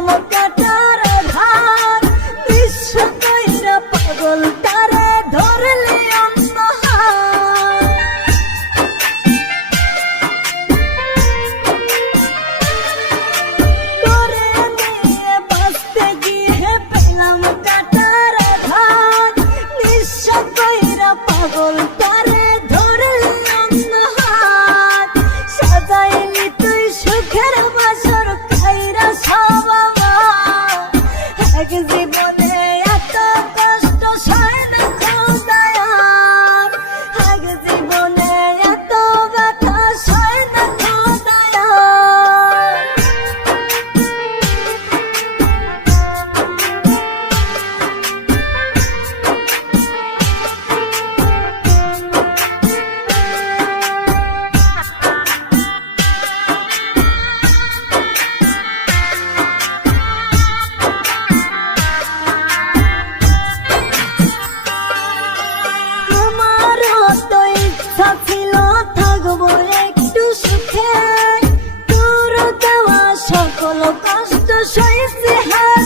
পেলাম কাটার আঘাত, নিঃস্ব কইরা পাগল তারে ধরলি অন্য হাত। তোরে নিয়ে বাঁচতে গিয়ে পেলাম কাটার আঘাত, নিঃস্ব কইরা পাগল তারে ধরলি অন্য হাত। সাজাইলি তুই সুখের বাসর খাইরা সব আমার, এক জীবনে এত কষ্ট সয় না খোদায়া, এক জীবনে এত ব্যথা সয় না খোদায়া। আমারও তো ইচ্ছা ছিল থাকবো একটু সুখে, তোর দেওয়া সকল কষ্ট সইছে হায়।